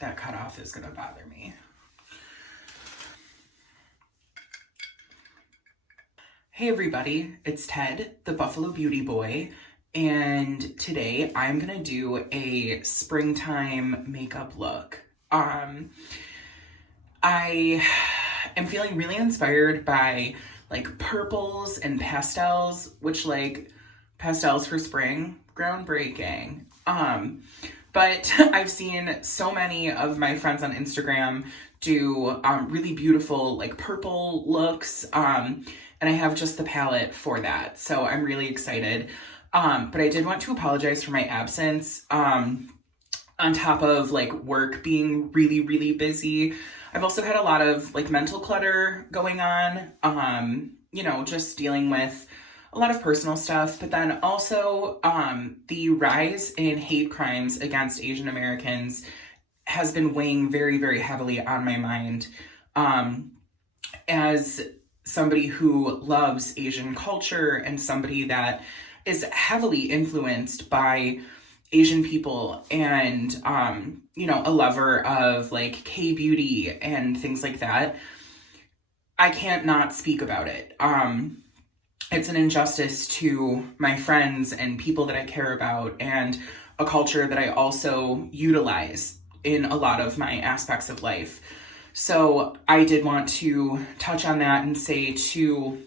that cutoff is gonna bother me. Hey everybody, it's Ted, the Buffalo Beauty Boy, and today I'm gonna do a springtime makeup look. I am feeling really inspired by like purples and pastels, which like pastels for spring, groundbreaking. But I've seen so many of my friends on Instagram do really beautiful like purple looks, and I have just the palette for that, so I'm really excited. But I did want to apologize for my absence. On top of like work being really, really busy, I've also had a lot of like mental clutter going on, just dealing with a lot of personal stuff, but then also the rise in hate crimes against Asian Americans has been weighing very, very heavily on my mind. As somebody who loves Asian culture and somebody that is heavily influenced by Asian people and, a lover of like K-beauty and things like that, I can't not speak about it. It's an injustice to my friends and people that I care about, and a culture that I also utilize in a lot of my aspects of life. So I did want to touch on that and say to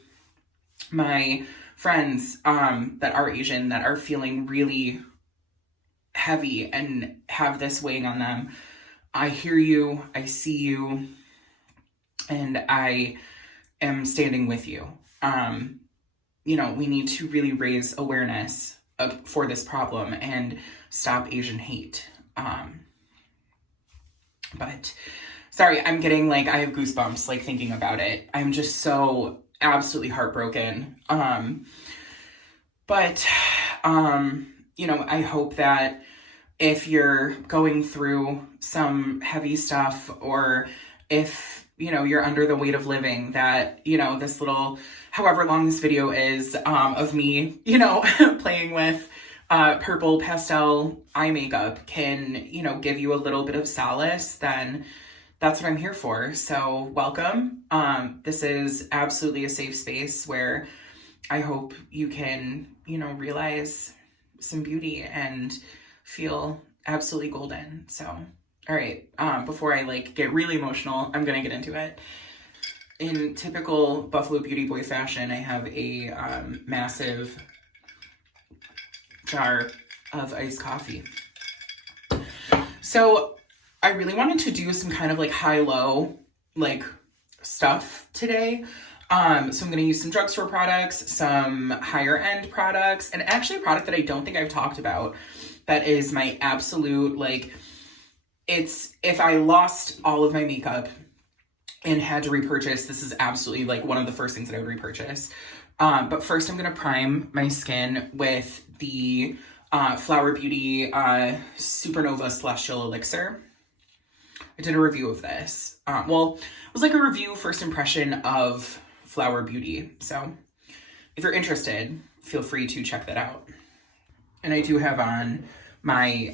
my friends that are Asian, that are feeling really heavy and have this weighing on them, I hear you, I see you, and I am standing with you. We need to really raise awareness for this problem and stop Asian hate. But sorry, I'm getting like, I have goosebumps like thinking about it. I'm just so absolutely heartbroken. I hope that if you're going through some heavy stuff, or if, you're under the weight of living, that, this little, however long this video is, of me, playing with purple pastel eye makeup can, give you a little bit of solace, then that's what I'm here for. So welcome. This is absolutely a safe space where I hope you can, realize some beauty and feel absolutely golden. So, all right, before I like get really emotional, I'm gonna get into it. In typical Buffalo Beauty Boy fashion, I have a massive jar of iced coffee. So I really wanted to do some kind of like high-low like stuff today. So I'm going to use some drugstore products, some higher end products, and actually a product that I don't think I've talked about that is my absolute, like, if I lost all of my makeup and had to repurchase, this is absolutely like one of the first things that I would repurchase. But first I'm going to prime my skin with the Flower Beauty Supernova Celestial Elixir. I did a review of this. It was like a review first impression of Flower Beauty. So if you're interested, feel free to check that out. And I do have on my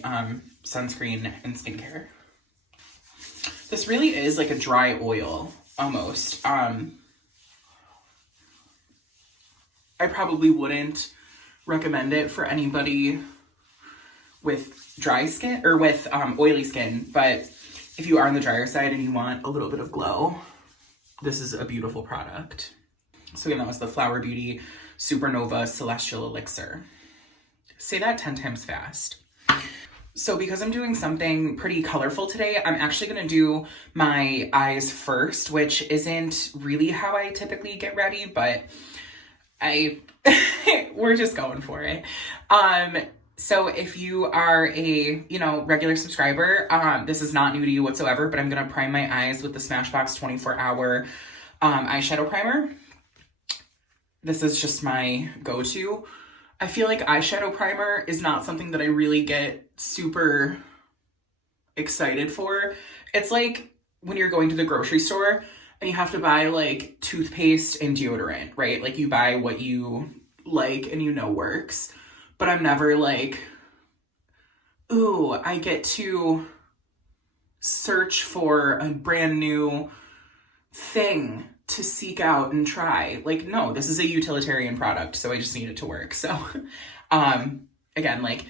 sunscreen and skincare. This really is like a dry oil almost. I probably wouldn't recommend it for anybody with dry skin or with oily skin, but if you are on the drier side and you want a little bit of glow, this is a beautiful product. So again, that was the Flower Beauty Supernova Celestial Elixir. Say that 10 times fast. So because I'm doing something pretty colorful today, I'm actually going to do my eyes first, which isn't really how I typically get ready, but we're just going for it. So if you are a, regular subscriber, this is not new to you whatsoever, but I'm going to prime my eyes with the Smashbox 24-hour eyeshadow primer. This is just my go-to. I feel like eyeshadow primer is not something that I really get super excited for. It's like when you're going to the grocery store and you have to buy like toothpaste and deodorant, right? Like you buy what you like and works. But I'm never like, ooh, I get to search for a brand new thing to seek out and try. Like, no, this is a utilitarian product, so I just need it to work. So, again, like,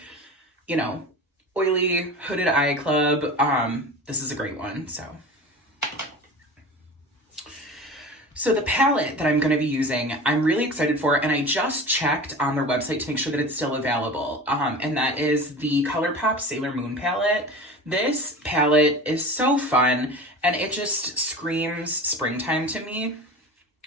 you know, oily hooded eye club, this is a great one. So the palette that I'm going to be using, I'm really excited for, and I just checked on their website to make sure that it's still available. And that is the Colourpop Sailor Moon palette. This palette is so fun, and it just screams springtime to me.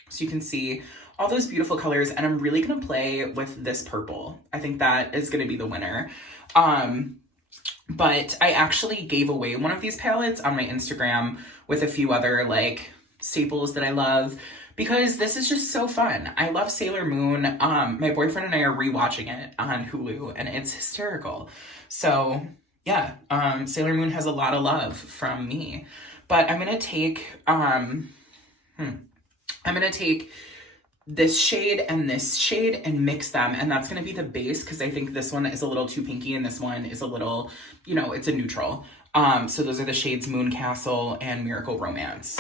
So you can see all those beautiful colors, and I'm really going to play with this purple. I think that is going to be the winner. But I actually gave away one of these palettes on my Instagram with a few other, like, staples that I love, because this is just so fun. I love Sailor Moon. My boyfriend and I are rewatching it on Hulu, and it's hysterical. So yeah, Sailor Moon has a lot of love from me. But I'm gonna take this shade and mix them, and that's gonna be the base, because I think this one is a little too pinky and this one is a little, you know, it's a neutral. So those are the shades Moon Castle and Miracle Romance.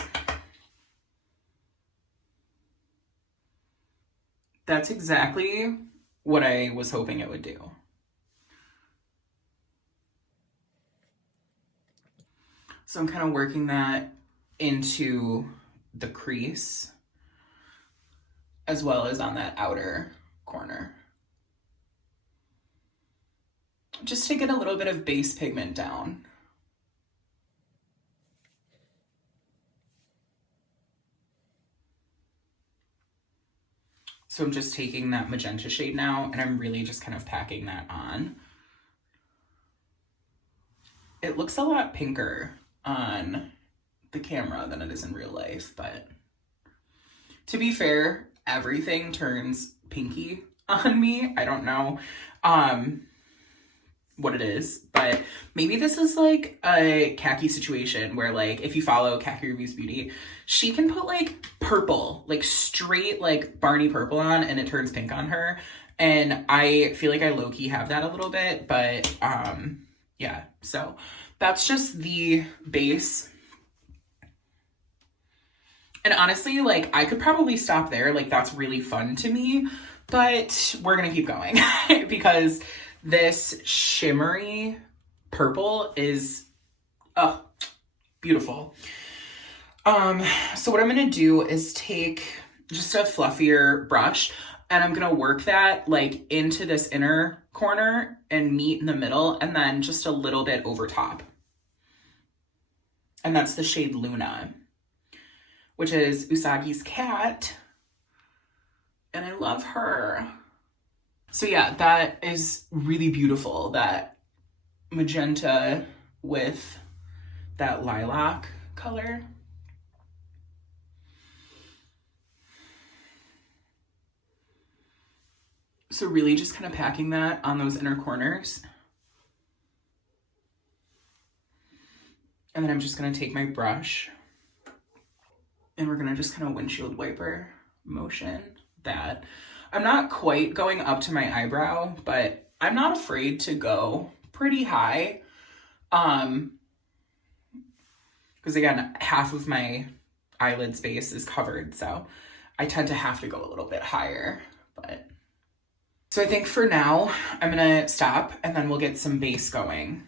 That's exactly what I was hoping it would do. So I'm kind of working that into the crease as well as on that outer corner, just to get a little bit of base pigment down. So I'm just taking that magenta shade now, and I'm really just kind of packing that on. It looks a lot pinker on the camera than it is in real life, but to be fair, everything turns pinky on me. I don't know what it is, but maybe this is like a khaki situation where, like, if you follow Khaki Reviews Beauty, she can put like purple, like straight like Barney purple on, and it turns pink on her. And I feel like I low-key have that a little bit, but yeah, so that's just the base. And honestly, like, I could probably stop there. Like, that's really fun to me, but we're gonna keep going because this shimmery purple is, oh, beautiful. So what I'm gonna do is take just a fluffier brush, and I'm gonna work that like into this inner corner and meet in the middle, and then just a little bit over top. And that's the shade Luna, which is Usagi's cat, and I love her. So yeah, that is really beautiful, that magenta with that lilac color. So really just kind of packing that on those inner corners. And then I'm just gonna take my brush, and we're gonna just kind of windshield wiper motion that. I'm not quite going up to my eyebrow, but I'm not afraid to go pretty high. Because again, half of my eyelid space is covered, so I tend to have to go a little bit higher. But so I think for now, I'm gonna stop, and then we'll get some base going.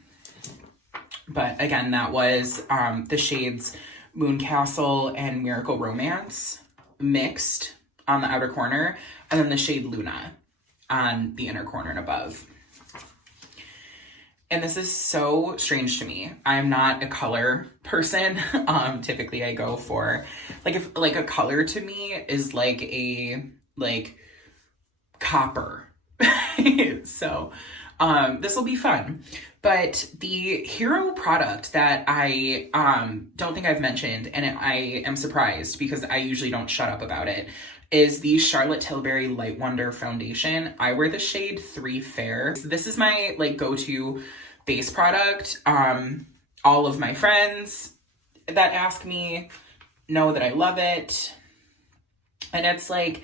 But again, that was the shades Moon Castle and Miracle Romance mixed on the outer corner, and then the shade Luna on the inner corner and above. And this is so strange to me. I'm not a color person. Typically I go for, like, if like a color to me is like a, like, copper. So this will be fun. But the hero product that I don't think I've mentioned, and I am surprised because I usually don't shut up about it, is the Charlotte Tilbury Light Wonder Foundation. I wear the shade 3 Fair. So this is my like go-to base product. All of my friends that ask me know that I love it. And it's like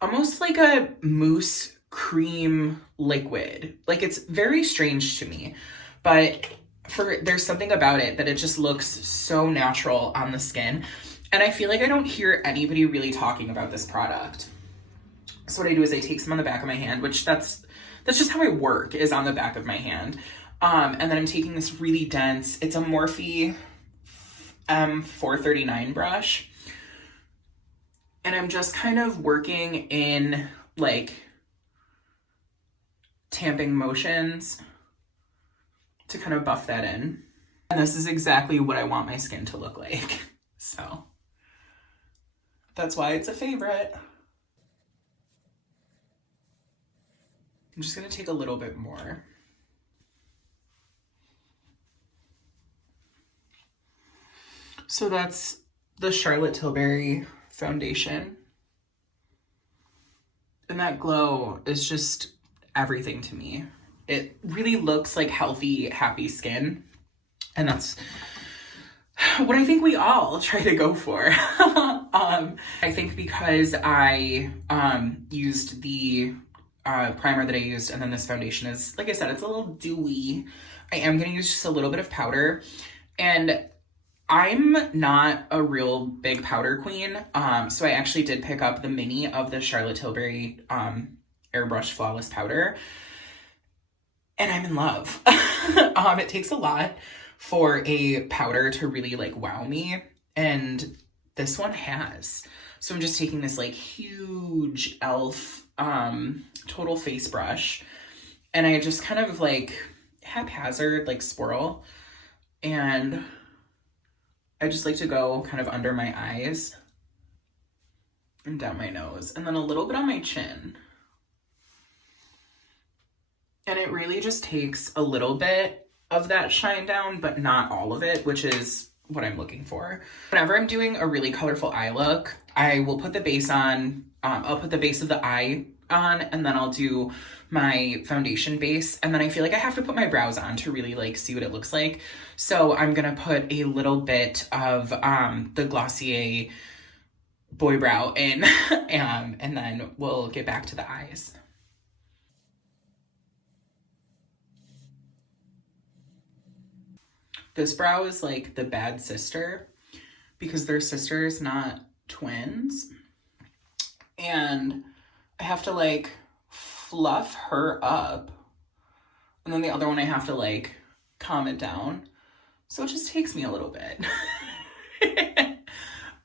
almost like a mousse cream liquid. Like, it's very strange to me, but there's something about it that it just looks so natural on the skin. And I feel like I don't hear anybody really talking about this product. So what I do is I take some on the back of my hand, which that's just how I work, is on the back of my hand. And then I'm taking this really dense, it's a Morphe M439 brush. And I'm just kind of working in like tamping motions to kind of buff that in. And this is exactly what I want my skin to look like. So that's why it's a favorite. I'm just gonna take a little bit more. So that's the Charlotte Tilbury foundation. And that glow is just everything to me. It really looks like healthy, happy skin. And that's what I think we all try to go for. I think because I used the primer that I used, and then this foundation is, like I said, it's a little dewy. I am going to use just a little bit of powder. And I'm not a real big powder queen. So I actually did pick up the mini of the Charlotte Tilbury Airbrush Flawless Powder. And I'm in love. It takes a lot for a powder to really like wow me. And this one has. So I'm just taking this like huge e.l.f. Total face brush. And I just kind of like haphazard like swirl. And I just like to go kind of under my eyes and down my nose. And then a little bit on my chin. And it really just takes a little bit of that shine down, but not all of it, which is what I'm looking for. Whenever I'm doing a really colorful eye look, I will put the base on, I'll put the base of the eye on, and then I'll do my foundation base. And then I feel like I have to put my brows on to really like see what it looks like. So I'm gonna put a little bit of the Glossier Boy Brow in, and then we'll get back to the eyes. This brow is like the bad sister because they're sisters, not twins. And I have to like fluff her up. And then the other one I have to like calm it down. So it just takes me a little bit.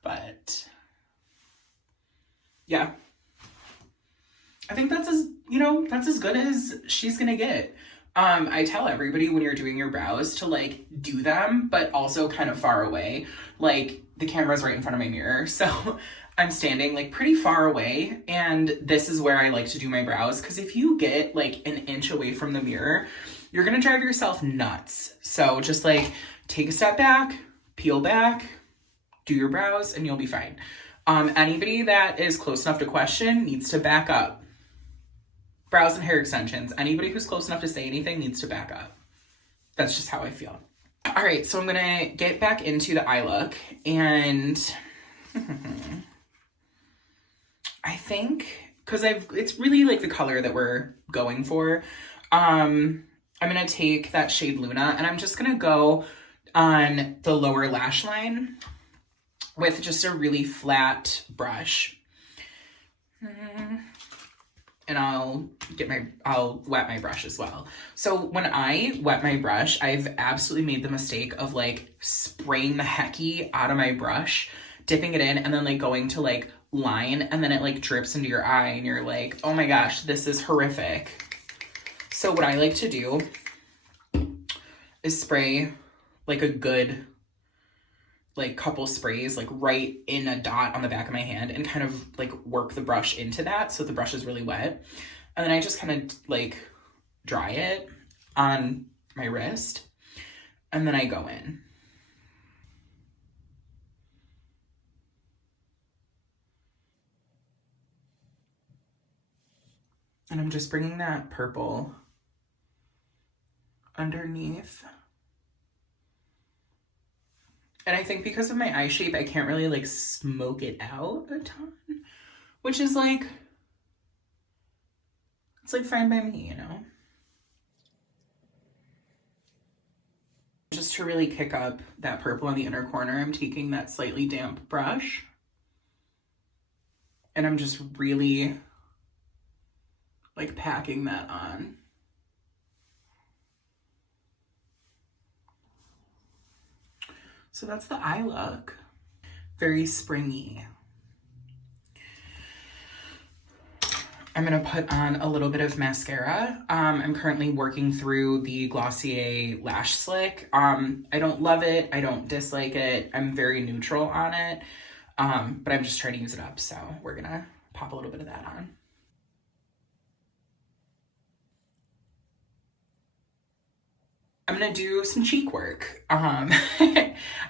But yeah. I think that's that's as good as she's gonna get. I tell everybody when you're doing your brows to like do them, but also kind of far away. Like the camera's right in front of my mirror. So I'm standing like pretty far away, and this is where I like to do my brows. Cause if you get like an inch away from the mirror, you're gonna drive yourself nuts. So just like take a step back, peel back, do your brows, and you'll be fine. Anybody that is close enough to question needs to back up. Brows and hair extensions. Anybody who's close enough to say anything needs to back up. That's just how I feel. All right, so I'm gonna get back into the eye look, and I think, cause it's really like the color that we're going for. I'm gonna take that shade Luna, and I'm just gonna go on the lower lash line with just a really flat brush. And I'll wet my brush as well. So when I wet my brush, I've absolutely made the mistake of like spraying the hecky out of my brush, dipping it in, and then like going to like line, and then it like drips into your eye, and you're like, oh my gosh, this is horrific. So what I like to do is spray like a good like couple sprays like right in a dot on the back of my hand, and kind of like work the brush into that so the brush is really wet. And then I just kind of like dry it on my wrist, and then I go in. And I'm just bringing that purple underneath. And I think because of my eye shape, I can't really like smoke it out a ton, which is like, it's like fine by me, you know? to really kick up that purple on the inner corner, I'm taking that slightly damp brush. And I'm just really like packing that on. So that's the eye look. Very springy. I'm gonna put on a little bit of mascara. I'm currently working through the Glossier Lash Slick. I don't love it, I don't dislike it. I'm very neutral on it, but I'm just trying to use it up. So we're gonna pop a little bit of that on. I'm gonna do some cheek work. I'm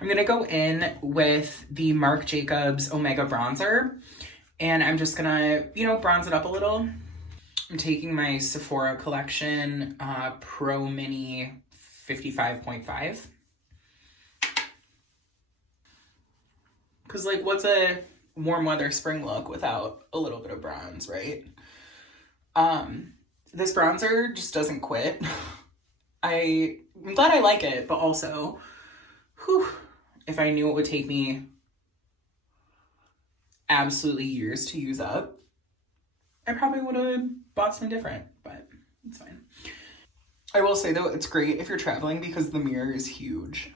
gonna go in with the Marc Jacobs Omega Bronzer, and I'm just gonna, you know, bronze it up a little. I'm taking my Sephora Collection Pro Mini 55.5. Because, like, what's a warm weather spring look without a little bit of bronze, right? This bronzer just doesn't quit. I'm glad I like it, but also, whew, if I knew it would take me absolutely years to use up, I probably would have bought something different, but it's fine. I will say though, it's great if you're traveling because the mirror is huge.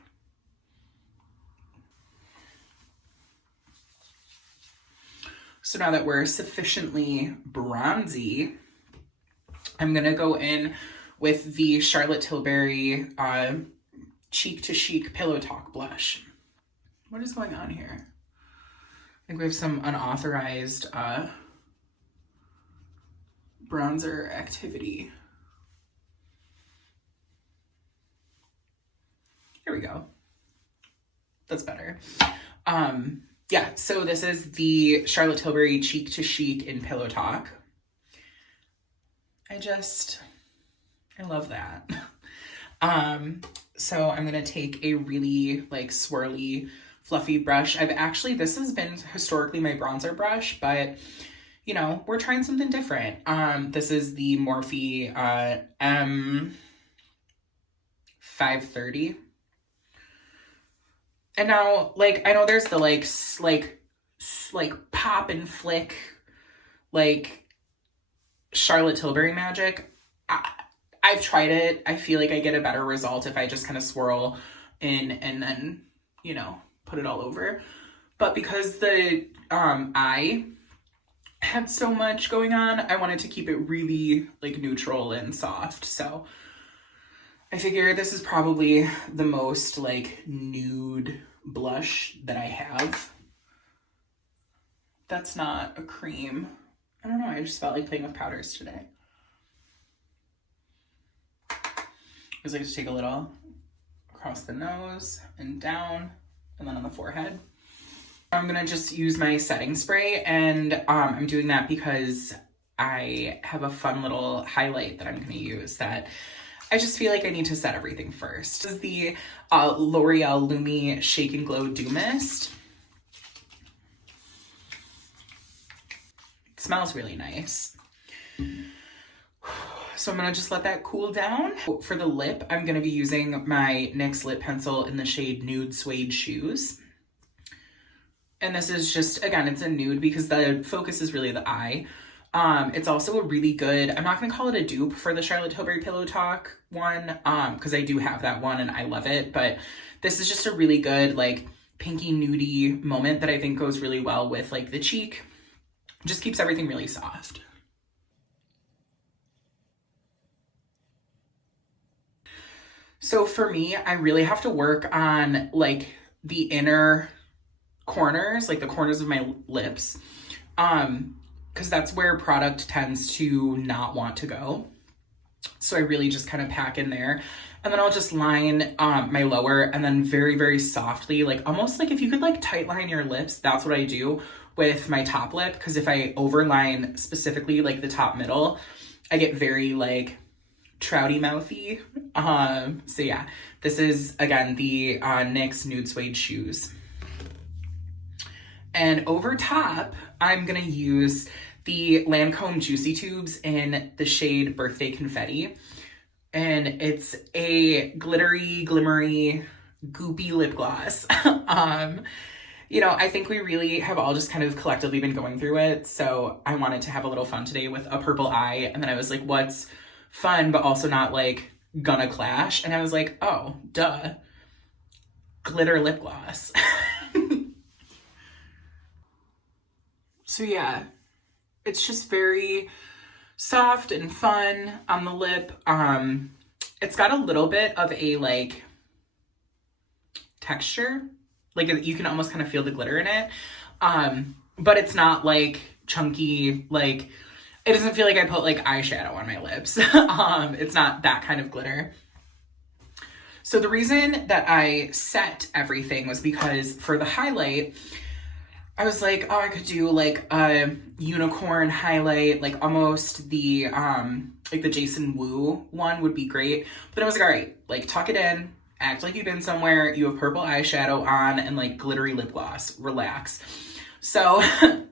So now that we're sufficiently bronzy, I'm gonna go in with the Charlotte Tilbury Cheek to Chic Pillow Talk blush. What is going on here? I think we have some unauthorized bronzer activity. Here we go. That's better. Yeah, so this is the Charlotte Tilbury Cheek to Chic in Pillow Talk. I love that. So I'm gonna take a really like swirly, fluffy brush. This has been historically my bronzer brush, but you know, we're trying something different. This is the Morphe M530. And now, like, I know there's the like pop and flick, like Charlotte Tilbury magic. I've tried it. I feel like I get a better result if I just kind of swirl in and then, you know, put it all over. But because the eye had so much going on, I wanted to keep it really like neutral and soft. So I figure this is probably the most like nude blush that I have. That's not a cream. I don't know, I just felt like playing with powders today. I just like to take a little across the nose and down, and then on the forehead. I'm gonna just use my setting spray, and I'm doing that because I have a fun little highlight that I'm gonna use that I just feel like I need to set everything first. This is the L'Oreal Lumi Shake and Glow Dew Mist. It smells really nice. So I'm gonna just let that cool down. For the lip, I'm gonna be using my NYX lip pencil in the shade Nude Suede Shoes. And this is just, again, it's a nude because the focus is really the eye. It's also a really good, I'm not gonna call it a dupe for the Charlotte Tilbury Pillow Talk one, because I do have that one and I love it, but this is just a really good, like, pinky nudie moment that I think goes really well with, like, the cheek. Just keeps everything really soft. So for me, I really have to work on like the inner corners, like the corners of my lips, because that's where product tends to not want to go. So I really just kind of pack in there, and then I'll just line my lower, and then very, very softly, like almost like if you could like tight line your lips, that's what I do with my top lip, because if I overline specifically like the top middle, I get very like trouty mouthy. So yeah, this is again the NYX Nude Suede Shoes. And over top, I'm gonna use the Lancome Juicy Tubes in the shade Birthday Confetti. And it's a glittery, glimmery goopy lip gloss. You know, I think we really have all just kind of collectively been going through it. So I wanted to have a little fun today with a purple eye. And then I was like, what's fun, but also not like gonna clash? And I was like, oh, duh. Glitter lip gloss. So yeah, it's just very soft and fun on the lip. It's got a little bit of a like texture, like you can almost kind of feel the glitter in it. But it's not like chunky, like it doesn't feel like I put like eyeshadow on my lips. It's not that kind of glitter. So the reason that I set everything was because for the highlight, I was like, oh, I could do like a unicorn highlight, like almost the like the Jason Wu one would be great. But I was like, all right, like tuck it in, act like you've been somewhere, you have purple eyeshadow on and like glittery lip gloss, relax. So a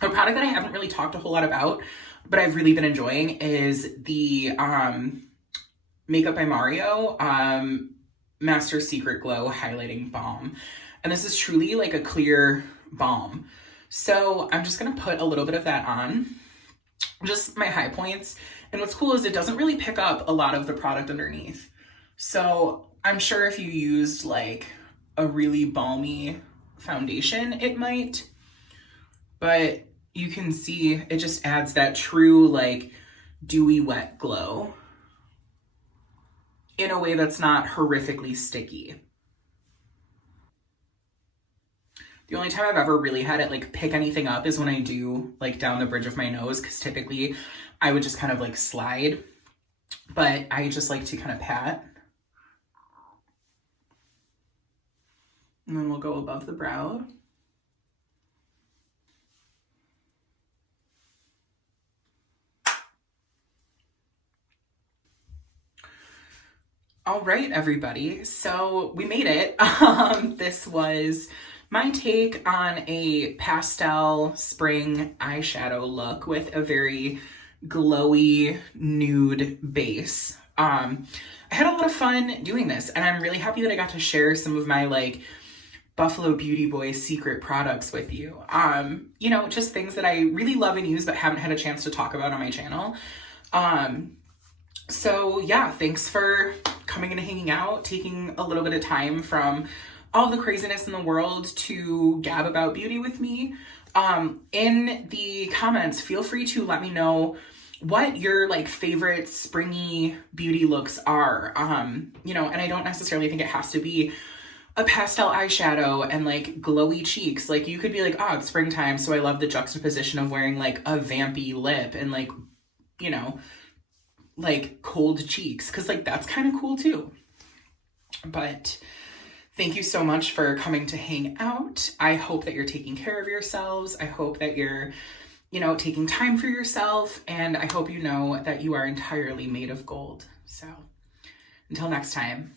product that I haven't really talked a whole lot about, but I've really been enjoying is the Makeup by Mario Master Secret Glow Highlighting Balm. And this is truly like a clear balm. So I'm just gonna put a little bit of that on, just my high points. And what's cool is it doesn't really pick up a lot of the product underneath. So I'm sure if you used like a really balmy foundation, it might, but you can see it just adds that true like dewy wet glow in a way that's not horrifically sticky. The only time I've ever really had it like pick anything up is when I do like down the bridge of my nose, because typically I would just kind of like slide, but I just like to kind of pat. And then we'll go above the brow. All right, everybody. So we made it. This was my take on a pastel spring eyeshadow look with a very glowy nude base. I had a lot of fun doing this, and I'm really happy that I got to share some of my like Buffalo Beauty Boy secret products with you. You know, just things that I really love and use but haven't had a chance to talk about on my channel. So yeah, thanks for coming and hanging out, taking a little bit of time from all the craziness in the world to gab about beauty with me. In the comments, feel free to let me know what your like favorite springy beauty looks are. You know, and I don't necessarily think it has to be a pastel eyeshadow and like glowy cheeks. Like you could be like, oh, it's springtime, so I love the juxtaposition of wearing like a vampy lip and like, you know, like cold cheeks, because like that's kind of cool too. But thank you so much for coming to hang out. I hope that you're taking care of yourselves. I hope that you're, you know, taking time for yourself, and I hope you know that you are entirely made of gold. So until next time.